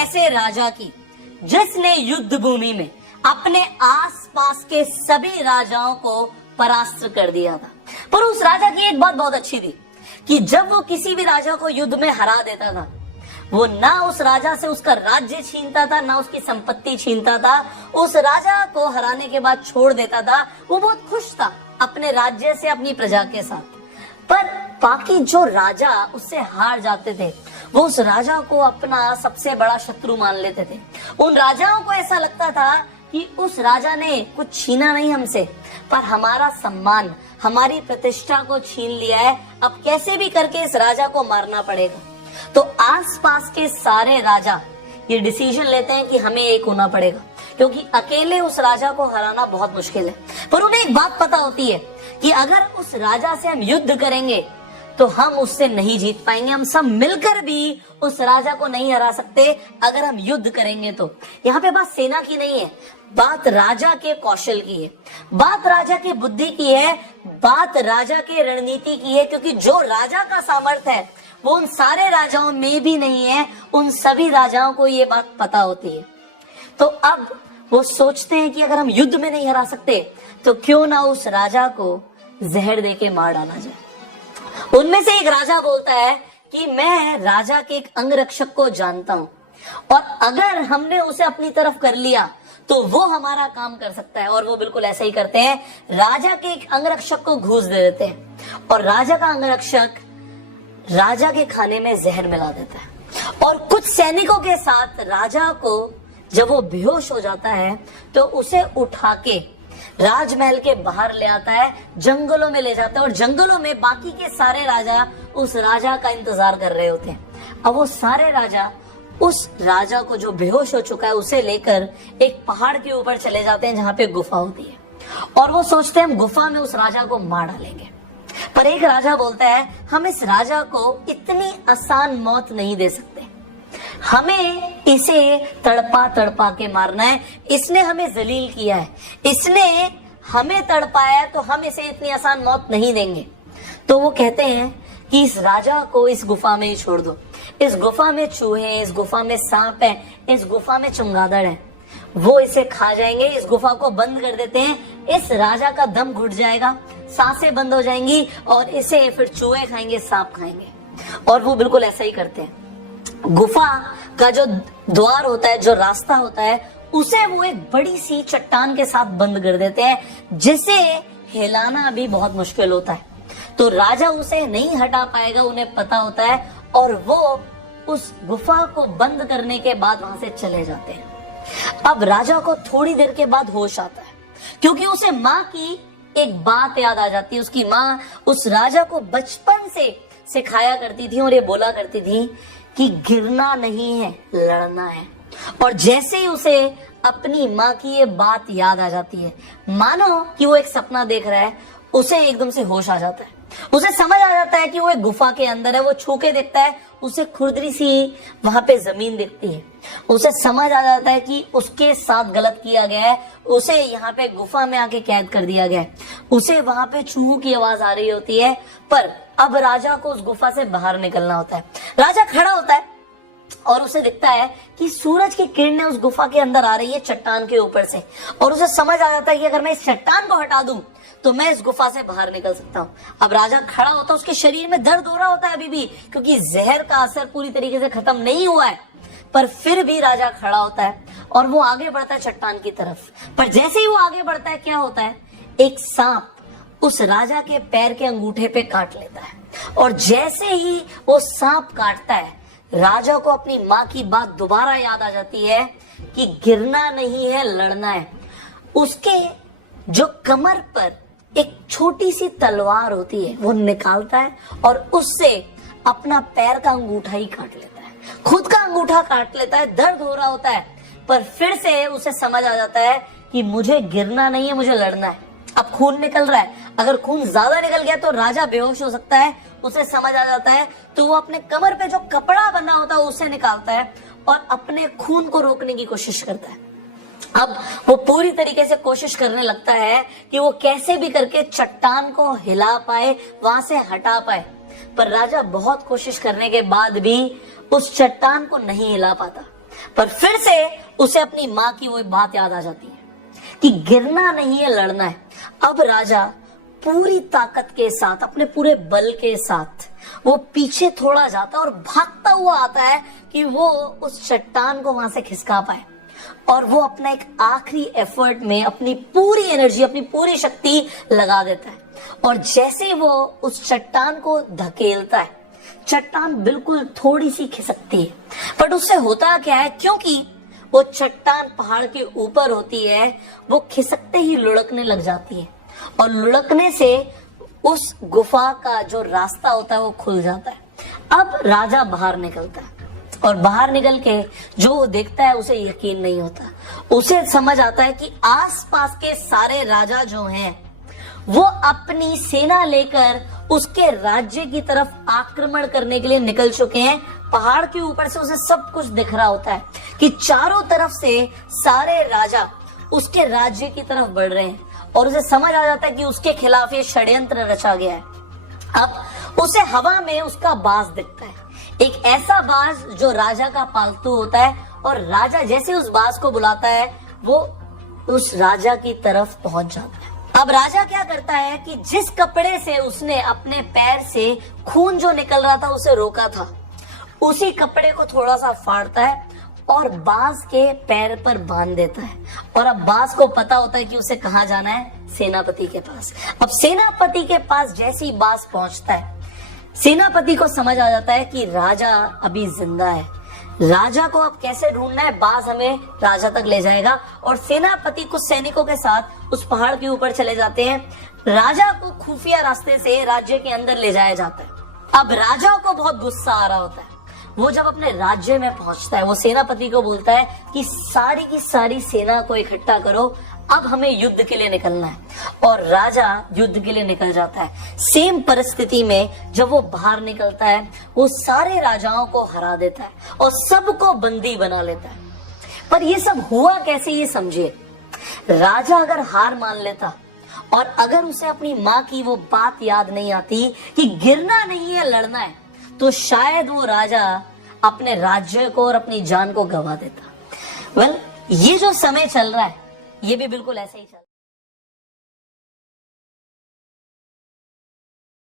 ऐसे राजा की जिसने युद्ध भूमि में अपने आसपास के सभी राजाओं को परास्त कर दिया था। पर उस राजा की एक बात बहुत अच्छी थी कि जब वो किसी भी राजा को युद्ध में हरा देता था, वो ना उस राजा से उसका राज्य छीनता था, ना उसकी संपत्ति छीनता था। उस राजा को हराने के बाद छोड़ देता था। वो बहुत खुश था अपने राज्य से, अपनी प्रजा के साथ। पर बाकी जो राजा उससे हार जाते थे, वो उस राजा को अपना सबसे बड़ा शत्रु मान लेते थे। उन राजाओं को ऐसा लगता था कि उस राजा ने कुछ छीना नहीं हमसे, पर हमारा सम्मान, हमारी प्रतिष्ठा को छीन लिया है। अब कैसे भी करके इस राजा को मारना पड़ेगा। तो आसपास के सारे राजा ये डिसीजन लेते हैं कि हमें एक होना पड़ेगा, क्योंकि अकेले उस राजा को हराना बहुत मुश्किल है। पर उन्हें एक बात पता होती है कि अगर उस राजा से हम युद्ध करेंगे तो हम उससे नहीं जीत पाएंगे। हम सब मिलकर भी उस राजा को नहीं हरा सकते अगर हम युद्ध करेंगे तो। यहाँ पे बात सेना की नहीं है, बात राजा के कौशल की है, बात राजा की बुद्धि की है, बात राजा के रणनीति की है। क्योंकि जो राजा का सामर्थ्य है वो उन सारे राजाओं में भी नहीं है। उन सभी राजाओं को ये बात पता होती है। तो अब वो सोचते हैं कि अगर हम युद्ध में नहीं हरा सकते तो क्यों ना उस राजा को जहर देके मार डाला जाए। उनमें से एक राजा बोलता है कि मैं राजा के एक अंगरक्षक को जानता हूं, और अगर हमने उसे अपनी तरफ कर लिया तो वो हमारा काम कर सकता है। और वो बिल्कुल ऐसा ही करते हैं। राजा के एक अंगरक्षक को घूस दे देते हैं, और राजा का अंगरक्षक राजा के खाने में जहर मिला देता है। और कुछ सैनिकों के साथ राजा को जब वो बेहोश हो जाता है तो उसे उठा के राजमहल के बाहर ले आता है, जंगलों में ले जाता है। और जंगलों में बाकी के सारे राजा उस राजा का इंतजार कर रहे होते हैं। अब वो सारे राजा उस राजा को जो बेहोश हो चुका है उसे लेकर एक पहाड़ के ऊपर चले जाते हैं जहां पे गुफा होती है, और वो सोचते हैं हम गुफा में उस राजा को मार डालेंगे। पर एक राजा बोलता है हम इस राजा को इतनी आसान मौत नहीं दे सकते, हमें इसे तड़पा तड़पा के मारना है। इसने हमें जलील किया है, इसने हमें तड़पाया है, तो हम इसे इतनी आसान मौत नहीं देंगे। तो वो कहते हैं कि इस राजा को इस गुफा में ही छोड़ दो। इस गुफा में चूहे हैं, इस गुफा में सांप है, इस गुफा में चमगादड़ है, वो इसे खा जाएंगे। इस गुफा को बंद कर देते हैं, इस राजा का दम घुट जाएगा, सांसें बंद हो जाएंगी, और इसे फिर चूहे खाएंगे, सांप खाएंगे। और वो बिल्कुल ऐसा ही करते हैं। गुफा का जो द्वार होता है, जो रास्ता होता है, उसे वो एक बड़ी सी चट्टान के साथ बंद कर देते हैं, जिसे हिलाना भी बहुत मुश्किल होता है। तो राजा उसे नहीं हटा पाएगा, उन्हें पता होता है, और वो उस गुफा को बंद करने के बाद वहां से चले जाते हैं। अब राजा को थोड़ी देर के बाद होश आता है, क्योंकि उसे माँ की एक बात याद आ जाती है। उसकी माँ उस राजा को बचपन से सिखाया करती थी, और ये बोला करती थी कि गिरना नहीं है, लड़ना है। और जैसे ही उसे अपनी माँ की ये बात याद आ जाती है, मानो कि वो एक सपना देख रहा है, उसे एकदम से होश आ जाता है। उसे समझ आ जाता है कि वो एक गुफा के अंदर है। वो छू के देखता है, उसे खुरदरी सी वहां पे जमीन दिखती है। उसे समझ आ जाता है कि उसके साथ गलत किया गया है, उसे यहाँ पे गुफा में आके कैद कर दिया गया है। उसे वहां पे चूहों की आवाज आ रही होती है। पर अब राजा को उस गुफा से बाहर निकलना होता है। राजा खड़ा होता है और उसे दिखता है कि सूरज की किरणें उस गुफा के अंदर आ रही है चट्टान के ऊपर से, और उसे समझ आ जाता है कि अगर मैं इस चट्टान को हटा दूं तो मैं इस गुफा से बाहर निकल सकता हूँ। अब राजा खड़ा होता है, उसके शरीर में दर्द हो रहा होता है अभी भी, क्योंकि जहर का असर पूरी तरीके से खत्म नहीं हुआ है। पर फिर भी राजा खड़ा होता है और वो आगे बढ़ता है चट्टान की तरफ। पर जैसे ही वो आगे बढ़ता है, क्या होता है, एक सांप उस राजा के पैर के अंगूठे पे काट लेता है। और जैसे ही वो सांप काटता है, राजा को अपनी माँ की बात दोबारा याद आ जाती है कि गिरना नहीं है, लड़ना है। उसके जो कमर पर एक छोटी सी तलवार होती है, वो निकालता है और उससे अपना पैर का अंगूठा ही काट लेता है, खुद का अंगूठा काट लेता है। दर्द हो रहा होता है, पर फिर से उसे समझ आ जाता है कि मुझे गिरना नहीं है, मुझे लड़ना है। अब खून निकल रहा है, अगर खून ज्यादा निकल गया तो राजा बेहोश हो सकता है। उसे समझ आ जाता है, तो वो अपने कमर पे जो कपड़ा बना होता है उसे निकालता है और अपने खून को रोकने की कोशिश करता है। अब वो पूरी तरीके से कोशिश करने लगता है कि वो कैसे भी करके चट्टान को हिला पाए, वहां से हटा पाए। पर राजा बहुत कोशिश करने के बाद भी उस चट्टान को नहीं हिला पाता। पर फिर से उसे अपनी माँ की वो बात याद आ जाती है कि गिरना नहीं है, लड़ना है। अब राजा पूरी ताकत के साथ, अपने पूरे बल के साथ वो पीछे थोड़ा जाता है और भागता हुआ आता है कि वो उस चट्टान को वहां से खिसका पाए। और वो अपना एक आखिरी एफर्ट में अपनी पूरी एनर्जी, अपनी पूरी शक्ति लगा देता है। और जैसे वो उस चट्टान को धकेलता है, चट्टान बिल्कुल थोड़ी सी खिसकती है, बट उससे होता क्या है, क्योंकि वो चट्टान पहाड़ के ऊपर होती है, वो खिसकते ही लुढ़कने लग जाती है और लुढ़कने से उस गुफा का जो रास्ता होता है वो खुल जाता है। अब राजा बाहर निकलता है और बाहर निकल के जो वो देखता है उसे यकीन नहीं होता। उसे समझ आता है कि आसपास के सारे राजा जो हैं वो अपनी सेना लेकर उसके राज्य की तरफ आक्रमण करने के लिए निकल चुके हैं। पहाड़ के ऊपर से उसे सब कुछ दिख रहा होता है कि चारों तरफ से सारे राजा उसके राज्य की तरफ बढ़ रहे हैं और उसे समझ आ जाता है कि उसके खिलाफ ये षड्यंत्र रचा गया है। अब उसे हवा में उसका बाज दिखता है, एक ऐसा बाज जो राजा का पालतू होता है, और राजा जैसे उस बाज को बुलाता है वो उस राजा की तरफ पहुंच जाता है। अब राजा क्या करता है कि जिस कपड़े से उसने अपने पैर से खून जो निकल रहा था उसे रोका था, उसी कपड़े को थोड़ा सा फाड़ता है और बाज के पैर पर बांध देता है। और अब बाज को पता होता है कि उसे कहाँ जाना है, सेनापति के पास। अब सेनापति के पास जैसे ही बाज पहुंचता है, सेनापति को समझ आ जाता है कि राजा अभी जिंदा है। राजा को अब कैसे ढूंढना है, बाज हमें राजा तक ले जाएगा। और सेनापति कुछ सैनिकों के साथ उस पहाड़ के ऊपर चले जाते हैं। राजा को खुफिया रास्ते से राज्य के अंदर ले जाया जाता है। अब राजा को बहुत गुस्सा आ रहा होता है। वो जब अपने राज्य में पहुंचता है, वो सेनापति को बोलता है कि सारी की सारी सेना को इकट्ठा करो, अब हमें युद्ध के लिए निकलना है। और राजा युद्ध के लिए निकल जाता है। सेम परिस्थिति में जब वो बाहर निकलता है, वो सारे राजाओं को हरा देता है और सबको बंदी बना लेता है। पर ये सब हुआ कैसे, ये समझिए। राजा अगर हार मान लेता और अगर उसे अपनी माँ की वो बात याद नहीं आती कि गिरना नहीं है, लड़ना है, तो शायद वो राजा अपने राज्य को और अपनी जान को गंवा देता। ये जो समय चल रहा है ये भी बिल्कुल ऐसे ही चल रहा है।